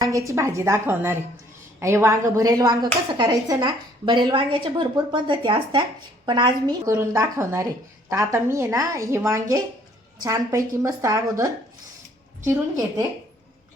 वांग्याची भाजी दाखवणार आहे. हे वांग भरेल वांग कसं करायचं ना? भरेल वांग्याच्या भरपूर पद्धती असतात पण आज मी करून दाखवणार आहे. तर आता मी आहे ना हे वांगे छानपैकी मस्त अगोदर चिरून घेते.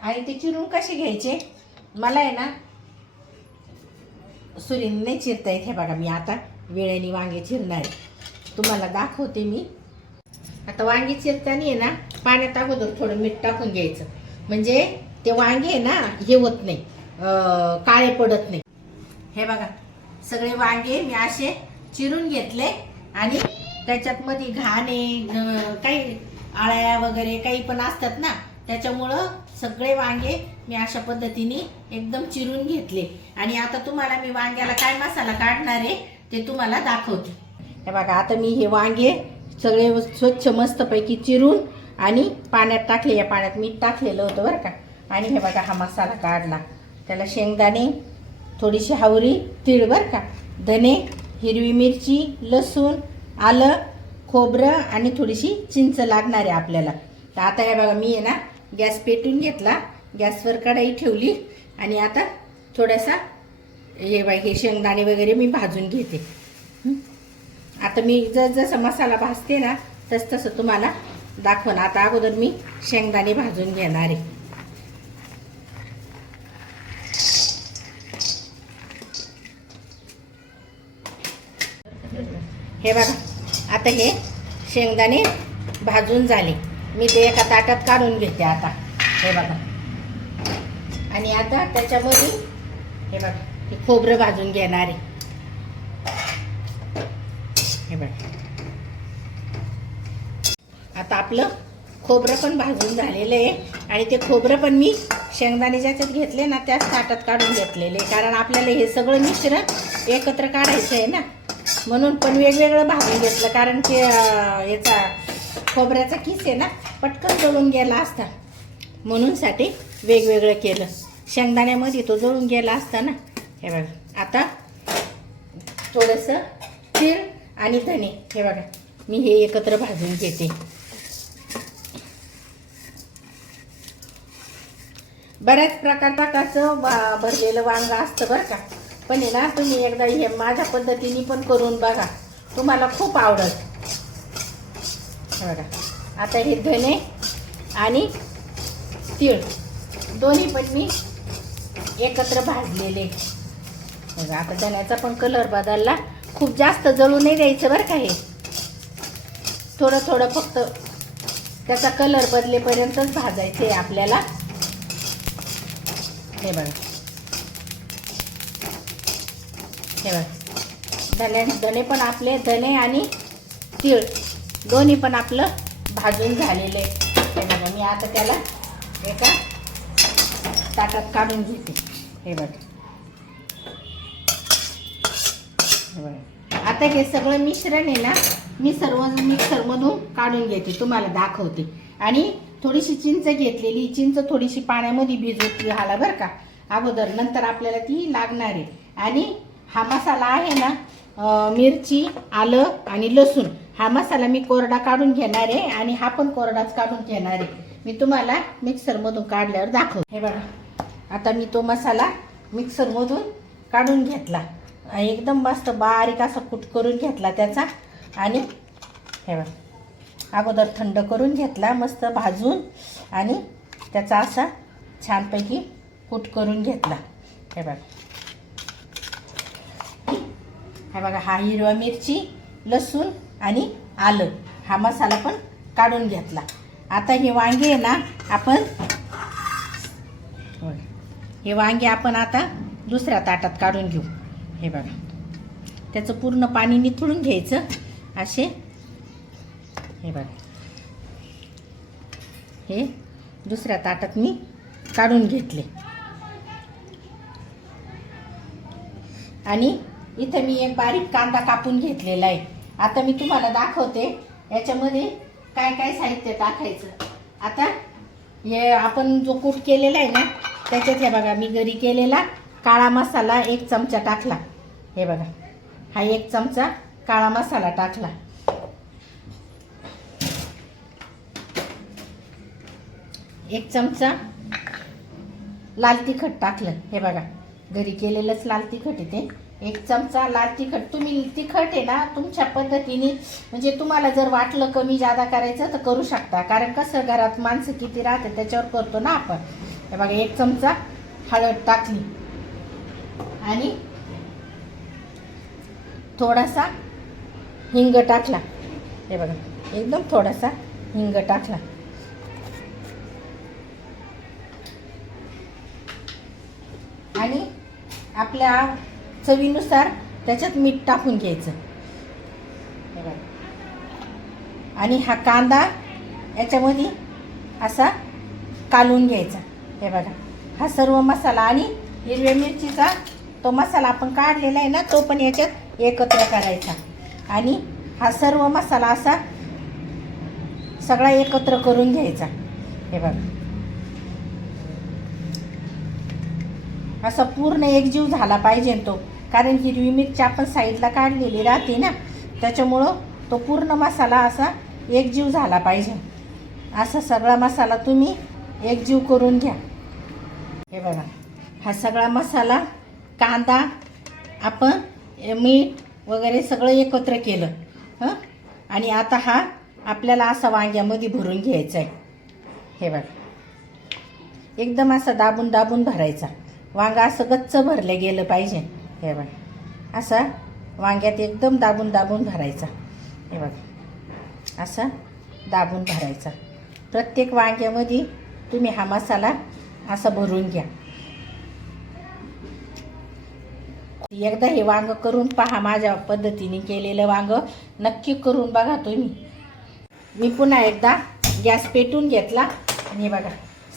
आणि ते चिरून कसे घ्यायचे? मला आहे ना सुरीने नाही चिरता येत हे बघा मी आता. वेळेने वांगे चिरणार आहे. तुम्हाला दाखवते मी. आता वांगी चिरताना आहे ना पाण्यात अगोदर थोडं मीठ टाकून घ्यायचं. म्हणजे ते वांगे ना हे होत नाही. काळे पडत नाही. हे बघा सगळे वांगे मी असे चिरून घेतले आणि त्याच्यात मध्ये घाणे काही आळ्या वगैरे काही पण असतात ना त्याच्यामुळं सगळे वांगे मी अशा पद्धतीने एकदम चिरून घेतले. आणि आता तुम्हाला मी वांग्याला काय मसाला काढणार आहे ते तुम्हाला दाखवते. हे बघा आता मी हे वांगे सगळे स्वच्छ मस्तपैकी चिरून आणि पाण्यात टाकले. या पाण्यात मीठ टाकलेलं होतं बरं का. आणि हे बघा हा मसाला काढला. त्याला शेंगदाणे थोडीशी हावरी तीळ बरं का? धने हिरवी मिरची लसूण आलं खोबरं आणि थोडीशी चिंच लागणार आहे आपल्याला. तर आता हे बघा मी आहे ना गॅस पेटून घेतला. गॅसवर कढाई ठेवली आणि आता थोडासा हे बाई हे शेंगदाणे वगैरे मी भाजून घेते. आता मी जस जसं मसाला भाजते ना तस तसं तुम्हाला दाखवण आता अगोदर मी शेंगदाणे भाजून घेणार आहे. हे बघा आता हे शेंगदाणे भाजून झाले. मी ते एका ताटात काढून घेते आता. हे बघा. आणि आता त्याच्यामध्ये हे बघा हे खोबरं भाजून घेणार आहे. हे बघा. आता आपलं खोबरं पण भाजून झालेलं आहे. आणि ते खोबरं पण मी शेंगदाणे ज्याच्यात घेतले ना त्याच ताटात काढून घेतलेले कारण आपल्याला हे सगळं मिश्रण एकत्र काढायचं आहे ना. म्हणून पण वेगवेगळं भाजून घेतलं कारण की याचा खोबऱ्याचा किस आहे ना पटकन जळून गेला असता. म्हणूनसाठी वेगवेगळं केलं. शेंगदाण्यामध्ये तो जळून गेला असता ना. हे बघा आता थोडंसं तीळ आणि धने हे बघा मी हे एकत्र भाजून घेते. बऱ्याच प्रकार प्रकारचं वा- भरलेलं वांग असतं बरं का. पण आहे ना तुम्ही एकदा हे माझ्या पद्धतीने पण करून बघा. तुम्हाला खूप आवडत बघा. आता हे धने आणि तीळ. दोन्ही पण मी एकत्र भाजलेले. बघा आता धण्याचा पण कलर बदलला. खूप जास्त जळू नाही द्यायचं बरं का हे. थोडं थोडं फक्त त्याचा कलर बदलेपर्यंतच भाजायचं आहे आपल्याला. हे बघा. हे बघा. धने धने पण आपले धने आणि तीळ. दोन्ही पण आपलं भाजून झालेले. हे बघा मी आता त्याला एका ताटात काढून घेते. हे बघ. हे बघा. आता हे सगळं मिश्रण आहे ना मी सर्व मिक्सरमधून काढून घेते तुम्हाला दाखवते. आणि थोडीशी चिंच घेतलेली चिंच थोडीशी पाण्यामध्ये भिजवत घाला बरं का. अगोदर नंतर आपल्याला ती लागणार आहे. आणि हा मसाला आहे ना मिरची आलं आणि लसूण. हा मसाला मी कोरडा काढून घेणार आहे आणि हा पण कोरडाच काढून घेणार आहे. मी तुम्हाला मिक्सरमधून काढल्यावर दाखव हे बघा आता मी तो मसाला मिक्सरमधून काढून घेतला. एकदम मस्त बारीक असा कुट करून घेतला त्याचा आणि हे बघा अगोदर थंड करून घेतला मस्त भाजून आणि त्याचा असा छानपैकी कूट करून घेतला. हे बघा. हे बघा हा हिरवा मिरची लसूण आणि आलं. हा मसाला पण काढून घेतला. आता हे वांगे आहे ना आपण हे वांगे आपण आता दुसऱ्या ताटात काढून घेऊ. हे बघा. त्याचं पूर्ण पाणी निथळून घ्यायचं. असे हे बघा. हे दुसऱ्या ताटात मी काढून घेतले. आणि इथं मी एक बारीक कांदा कापून घेतलेला आहे. आता मी तुम्हाला दाखवते याच्यामध्ये काय काय साहित्य टाकायचं. आता हे आपण जो कूट केलेला आहे ना त्याच्यात हे बघा मी घरी केलेला काळा मसाला एक चमचा टाकला. हे बघा हा एक चमचा काळा मसाला टाकला. एक चमचा लाल तिखट टाकलं. हे बघा घरी केलेलंच लाल तिखट येते एक चमचा लाल तिखट. तुम्ही तिखट आहे ना तुमच्या पद्धतीने म्हणजे तुम्हाला जर वाटलं कमी जादा करायचं तर करू शकता. कारण कसं घरात माणसं किती राहते त्याच्यावर करतो ना आपण. हे बघा एक चमचा हळद टाकली. आणि थोडासा हिंग टाकला. हे बघा एकदम थोडासा हिंग टाकला. आणि आपल्या चवीनुसार त्याच्यात मीठ टाकून घ्यायचं. हे बघा. आणि हा कांदा याच्यामध्ये असा कालून घ्यायचा. हे बघा. हा सर्व मसाला आणि हिरव्या मिरचीचा तो मसाला आपण काढलेला आहे ना तो पण याच्यात एकत्र करायचा. आणि हा सर्व मसाला असा सगळा एकत्र करून घ्यायचा. हे बघा. असा पूर्ण एकजीव झाला पाहिजे तो. कारण हिरवी मिरची आपण साईडला काढलेली राहते ना. त्याच्यामुळं तो पूर्ण मसाला असा एकजीव झाला पाहिजे. असा सगळा मसाला तुम्ही एकजीव करून घ्या. हे बघा हा सगळा मसाला कांदा आपण मीठ वगैरे सगळं एकत्र केलं हं? आणि आता हा आपल्याला असा वांग्यामध्ये भरून घ्यायचा आहे. हे बघा एकदम असा दाबून दाबून भरायचा. वांगा असं गच्च भरलं गेलं पाहिजे. हे बघा. असा वांग्यात एकदम दाबून दाबून भरायचा. हे बघा. असा दाबून भरायचा. प्रत्येक वांग्यामध्ये तुम्ही हा मसाला असा भरून घ्या. एकदा हे वांग करून पहा माझ्या पद्धतीने केलेलं वांग. नक्की करून बघा तुम्ही. मी पुन्हा एकदा गॅस पेटून घेतला. आणि बघा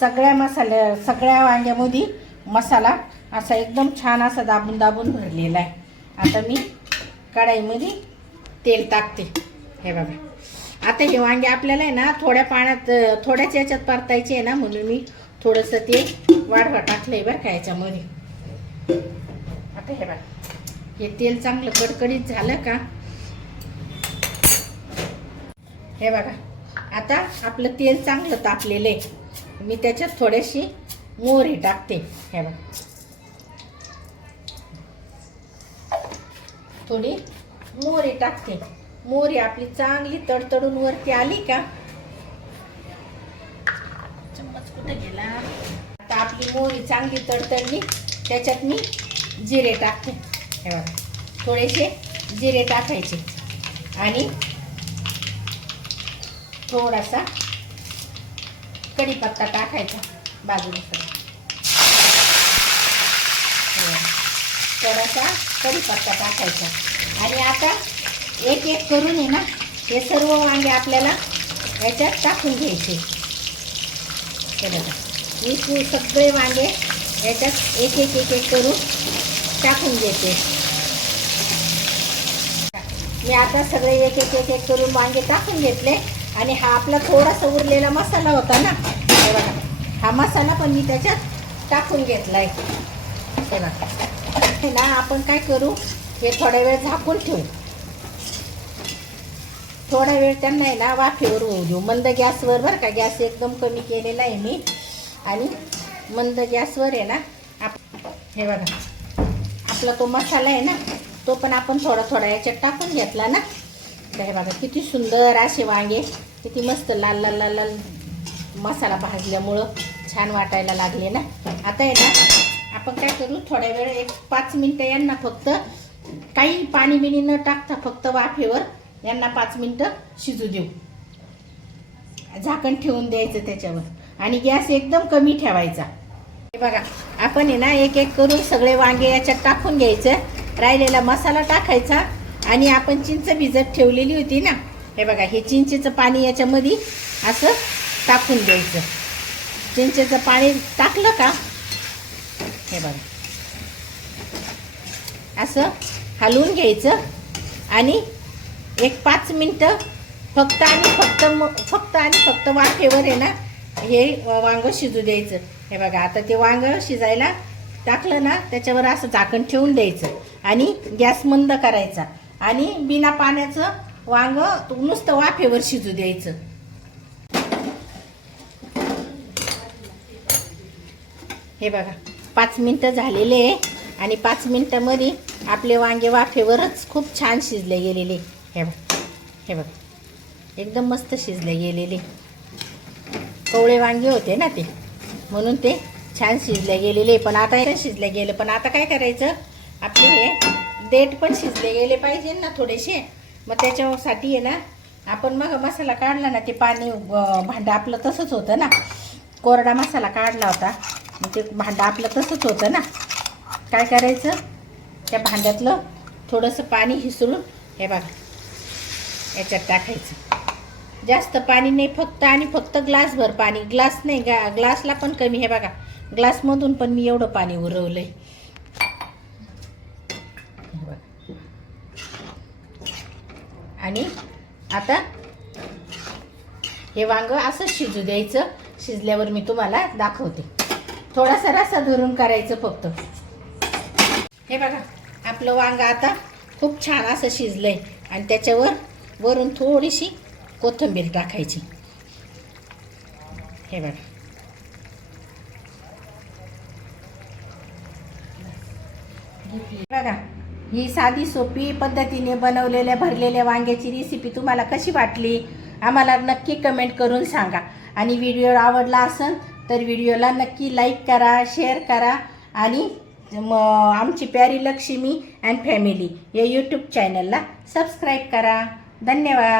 सगळ्या मसाल्या सगळ्या वांग्यामध्ये मसाला असा एकदम छान असा दाबून दाबून भरलेला आहे. आता मी कढाईमध्ये तेल टाकते. हे बघा. आता हे वांगे आपल्याला आहे ना थोड्या पाण्यात थोड्याच याच्यात परतायचे आहे ना म्हणून मी थोडंसं ते वाढवा टाकलं आहे बरं का याच्यामध्ये. आता हे बघा. हे तेल चांगलं कडकडीत झालं का? हे बघा. आता आपलं तेल चांगलं तापलेलं आहे. मी त्याच्यात थोडीशी मोहरी टाकते. हे बघा. थोडी मोहरी टाकते. मोहरी आपली चांगली तडतडून वरती आली का? चम्मच कुठे गेला? आता आपली मोहरी चांगली तडतडली त्याच्यात मी जिरे टाकते. हे बघा थोडेसे जिरे टाकायचे. आणि थोडासा कढीपत्ता टाकायचा बाजूला. थोडासा कढीपत्ता टाकायचा. आणि आता एक एक करून आहे ना हे सर्व वांगे आपल्याला याच्यात टाकून घ्यायचे. हे बघा मी सगळे वांगे याच्यात एक एक एक एक करून टाकून घेते. मी आता सगळे एक एक एक एक करून वांगे टाकून घेतले. आणि हा आपला थोडासा उरलेला मसाला होता ना हे बघा हा मसाला पण मी त्याच्यात टाकून घेतलाय. हे बघा. आहे ना आपण काय करू? हे थोडा वेळ झाकून ठेवू. थोडा वेळ त्यांना आहे ना वाफेवर होऊ देऊ. मंद गॅसवर बरं का गॅस एकदम कमी केलेला आहे मी. आणि मंद गॅसवर आहे ना आप हे बघा. आपला तो मसाला आहे ना तो पण आपण थोडा थोडा याच्यात टाकून घेतला ना. तर हे बघा किती सुंदर असे वांगे किती मस्त लाल लाल लाल लाल मसाला भाजल्यामुळं छान वाटायला लागले ना. आता आहे ना आपण काय करू? थोड्या वेळ एक पाच मिनटं यांना फक्त काही पाणी बिणी न टाकता फक्त वाफेवर यांना पाच मिनटं शिजू देऊ. झाकण ठेवून द्यायचं त्याच्यावर. आणि गॅस एकदम कमी ठेवायचा. हे बघा आपण आहे ना एक एक करून सगळे वांगे याच्यात टाकून घ्यायचं. राहिलेला मसाला टाकायचा आणि आपण चिंच भिजत ठेवलेली होती ना हे बघा हे चिंचेचं पाणी याच्यामध्ये असं टाकून द्यायचं चिंचेचं पाणी टाकलं का हे बघा. असं हलवून घ्यायचं आणि एक पाच मिनटं फक्त आणि फक्त म- फक्त आणि फक्त वाफेवर आहे ना हे वांगं शिजू द्यायचं. हे बघा आता ते वांगं शिजायला टाकलं ना त्याच्यावर असं झाकण ठेवून द्यायचं आणि गॅस मंद करायचा आणि बिना पाण्याचं वांग नुसतं वाफेवर शिजू द्यायचं. हे बघा. पाच मिनटं झालेले आहे. आणि पाच मिनटामध्ये आपले वांगे वाफेवरच खूप छान शिजले गेलेले. हे बघ हे बघ. एकदम मस्त शिजले गेलेले. कवळे वांगे होते ना ते. म्हणून ते छान शिजले गेलेले. पण आता हे शिजले गेले. पण आता काय करायचं? आपले हे देठ पण शिजले गेले पाहिजे ना थोडेसे. मग त्याच्यासाठी आहे ना आपण मग मसाला काढला ना ते पाणी भांडं आपलं तसंच होतं ना. कोरडा मसाला काढला होता. मग ते भांडं आपलं तसंच होतं ना. काय करायचं? त्या भांड्यातलं थोडंसं पाणी हिसळून हे बघा याच्यात टाकायचं. जास्त पाणी नाही फक्त आणि फक्त ग्लासभर पाणी. ग्लास नाही गा ग्लासला पण कमी. हे बघा ग्लासमधून पण मी एवढं पाणी उरवलंय. आहे आणि आता हे वांग असं शिजू द्यायचं. शिजल्यावर मी तुम्हाला दाखवते. थोडासा रसा धरून करायचं फक्त. हे बघा आपलं वांग आता खूप छान असं शिजलंय. आणि त्याच्यावर वरून थोडीशी कोथिंबीर टाकायची. हे बघा. बघा ही साधी सोपी पद्धतीने बनवलेल्या भरलेल्या वांग्याची रेसिपी तुम्हाला कशी वाटली? आम्हाला नक्की कमेंट करून सांगा. आणि व्हिडिओ आवडला असेल तर व्हिडिओला नक्की लाईक करा शेअर करा आणि म आमची प्यारी लक्ष्मी अँड फॅमिली या यूट्यूब चॅनलला सबस्क्राईब करा. धन्यवाद.